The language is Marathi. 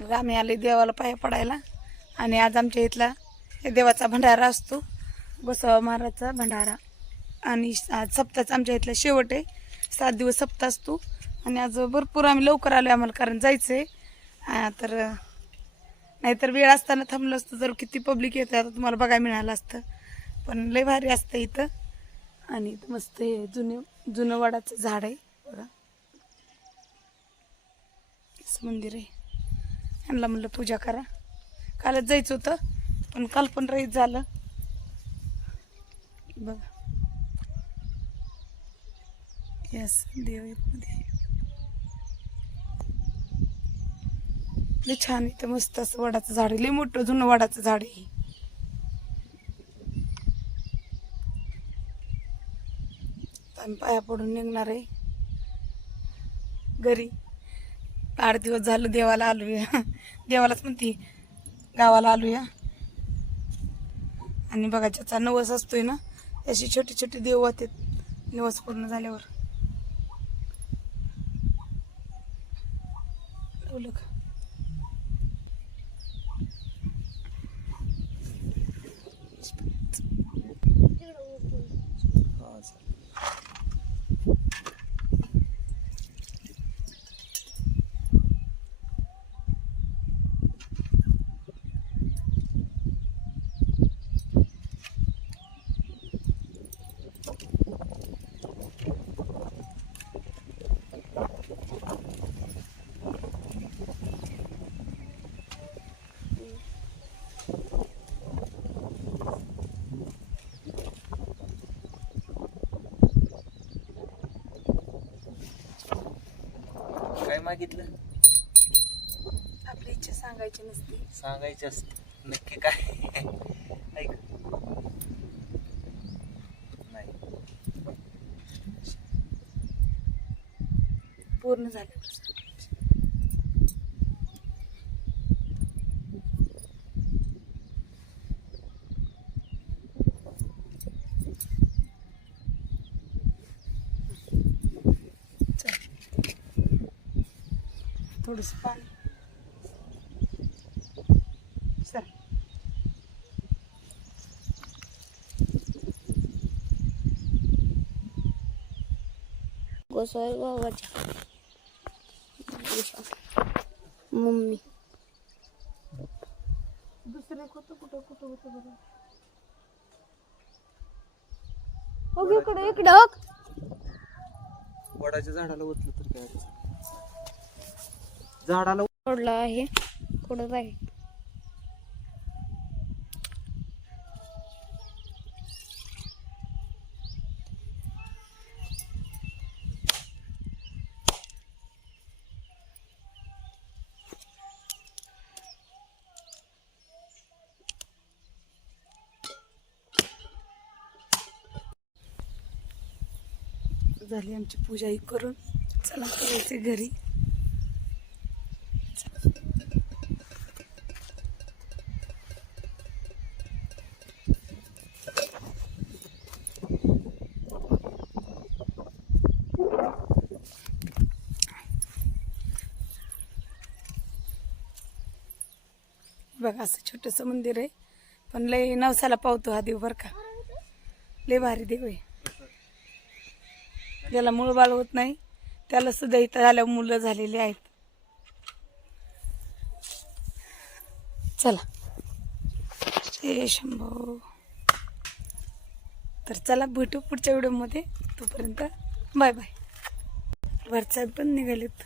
मग आम्ही आले देवाला पाया पडायला. आणि आज आमच्या इथला हे देवाचा भंडारा असतो. गोसावा महाराजचा भंडारा. आणि आज सप्ताहचा आमच्या इथला शेवट आहे. सात दिवस सप्ताह असतो. आणि आज भरपूर आम्ही लवकर आलो आम्हाला कारण जायचं आहे तर नाहीतर वेळ असताना थांबलं असतं. तर किती पब्लिक येतं आता तुम्हाला बघायला मिळालं असतं. पण लय भारी असतं इथं. आणि मस्त हे जुने जुनं वाडाचं झाड आहे. बघा. असं मंदिर आहे. त्यांना म्हणलं पूजा करा. कालच जायचं होतं पण काल पण रहीत झालं. बघा. यस देव येतमध्ये छान इथं मस्त असं वडाचं झाड आहे. लय मोठं जुनं वडाचं झाड आहे आम्ही पाया पडून निघणार आहे. घरी. आठ दिवस झालं देवाला आलूया. देवालाच म्हणते गावाला आलूया. आणि बघा ज्याचा नवस असतोय ना अशी छोटे छोटे देव होते. नवस पूर्ण झाल्यावर. लावलं का? मागितलं? आपली इच्छा सांगायची नसते. सांगायचं असत. नक्की काय? ऐक. नाही. पूर्ण झाल्यावर थोडंसं पाणी. चल. गोसाई बाबाच्या मम्मी. दुसरं कुठं कुठं कुठं होतं बघा. बघ इकडे इकडे वडाच्या झाडाला ओतलं तर काय? झाडाला पडला आहे. कुठं आहे झाली आमची पूजाही करून. चला करायचे घरी. बघा असं छोटंसं मंदिर आहे. पण लय नवसाला पावतो हा देव बरं का. लय भारी देव आहे. ज्याला मूळ बाळ होत नाही त्याला सुद्धा इथं झाल्या मुलं झालेली आहेत. चला. हे शंभो. तर चला भेटू पुढच्या व्हिडिओमध्ये. तोपर्यंत बाय बाय. वरचा पण निघालेत.